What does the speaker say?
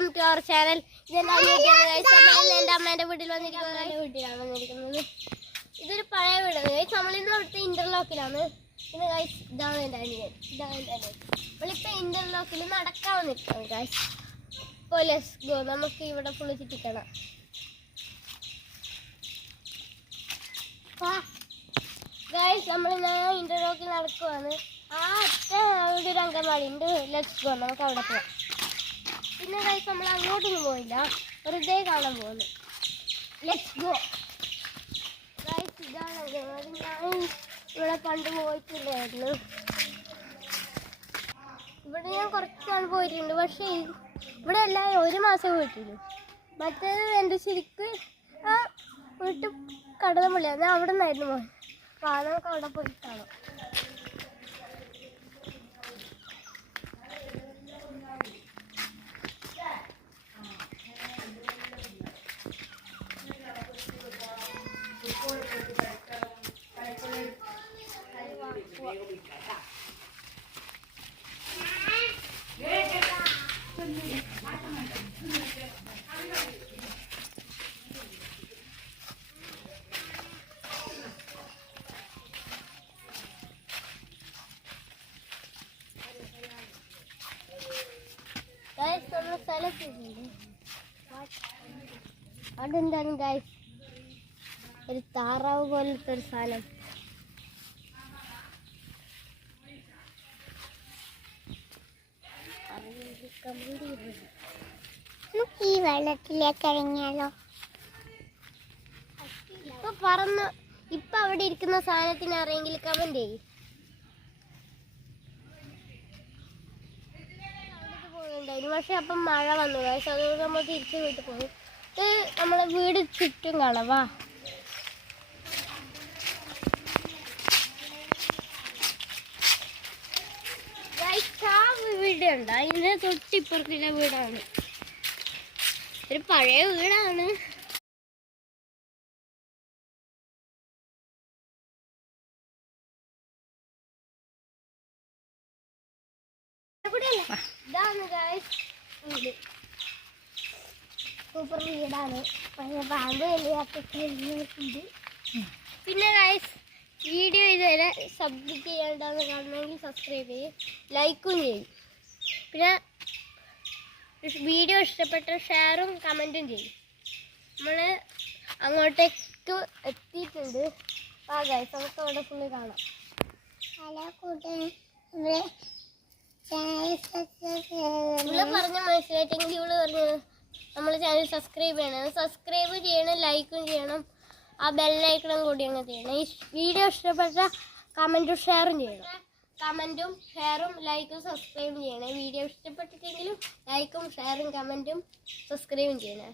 Welcome to our channel. എൻ്റെ അമ്മേൻ്റെ വീട്ടിൽ വന്നിരിക്കുന്നത്. ഇതൊരു പഴയ വീടാണ് ഗൈസ്. നമ്മളിന്ന് അവിടുത്തെ ഇന്റർലോക്കിലാണ്. പിന്നെ ഗൈസ് ഇതാണ് എൻ്റെ അനിയൻ. നമ്മളിപ്പോൾ ഇന്റർലോക്കിൽ നടക്കാൻ വന്നിരിക്കുകയാണ് ഗൈസ്. അപ്പോൾ ലെറ്റ്സ് ഗോ. നമുക്ക് ഇവിടെ ഫുള്ള് ചുറ്റിക്കണം. ഗൈസ് നമ്മളിന്ന് ഇന്റർലോക്കിൽ നടക്കുവാണ്. അവിടെ ഒരു അംഗൻവാടി ഉണ്ട്. ലെറ്റ്സ് ഗോ, നമുക്ക് അവിടെ പോവാം. പിന്നെ ഗൈസ് നമ്മൾ അങ്ങോട്ടൊന്നും പോയില്ല, വെറുതെ കാണാൻ പോകുന്നു. Let's go guys. ഇതാണ് അംഗൻവാടി. ഞാൻ ഇവിടെ പണ്ട് പോയിട്ടില്ലായിരുന്നു. ഇവിടെ ഞാൻ കുറച്ച് നാൾ പോയിട്ടുണ്ട്, പക്ഷേ ഇവിടെ എല്ലാവരും ഒരു മാസം പോയിട്ടുള്ളൂ. മറ്റേത് എൻ്റെ ശരിക്ക് വീട്ടിൽ കടന്നപ്പള്ളിയാണ്, അവിടെ നിന്നായിരുന്നു പോയത്. അപ്പോൾ നമുക്ക് അവിടെ പോയി കാണാം. അതെന്താണ് ഗൈസ്, ഒരു താറാവ് പോലത്തെ ഒരു സ്ഥലം. ഈ വെള്ളത്തിലേക്ക് ഇറങ്ങിയാലോ? ഇപ്പൊ പറന്ന് ഇപ്പൊ അവിടെ ഇരിക്കുന്ന സാധനത്തിന് അറിയെങ്കിൽ കമന്റ് ചെയ്യും. പോകുന്നുണ്ടായിരുന്നു, പക്ഷെ അപ്പം മഴ വന്നു ഗൈസ്. അതുകൊണ്ട് നമ്മൾ തിരിച്ച് വീട്ടിൽ പോകും. ഇത് നമ്മളെ വീട് ചുറ്റും കാണാം. വാ വീടുണ്ട്, അതിൻ്റെ തൊട്ടിപ്പുറത്തിലെ വീടാണ്. ഒരു പഴയ വീടാണ്. ഇതാണ് ഗൈസ് വീട്. സൂപ്പർ വീടാണ്. പഴയ പാമ്പ് വലിയ. പിന്നെ ഗൈസ് വീഡിയോ ഇതുവരെ സബ്സ്ക്രൈബ് ചെയ്യേണ്ടതെന്ന് കാണണമെങ്കിൽ സബ്സ്ക്രൈബ് ചെയ്യും, ലൈക്കും ചെയ്യും. പിന്നെ വീഡിയോ ഇഷ്ടപ്പെട്ട ഷെയറും കമൻറ്റും ചെയ്യും. നമ്മൾ അങ്ങോട്ടേക്ക് എത്തിയിട്ടുണ്ട്. ആ ഗൈസ് നമുക്ക് അവിടെ ഫുള്ള് കാണാം. ഹലോ ഇവള് പറഞ്ഞ മനസ്സിലായിട്ടെങ്കിൽ ഇവള് പറഞ്ഞു നമ്മൾ ചാനൽ സബ്സ്ക്രൈബ് ചെയ്യണം. സബ്സ്ക്രൈബ് ചെയ്യണം, ലൈക്കും ചെയ്യണം, ആ ബെല്ലൈക്കണം കൂടി അങ്ങ് ചെയ്യണം. ഈ വീഡിയോ ഇഷ്ടപ്പെട്ട കമൻറ്റും ഷെയറും ചെയ്യണം. കമൻറ്റും ഷെയറും ലൈക്കും സബ്സ്ക്രൈബും ചെയ്യണം. വീഡിയോ ഇഷ്ടപ്പെട്ടിട്ടെങ്കിലും ലൈക്കും ഷെയറും കമൻറ്റും സബ്സ്ക്രൈബും ചെയ്യണം.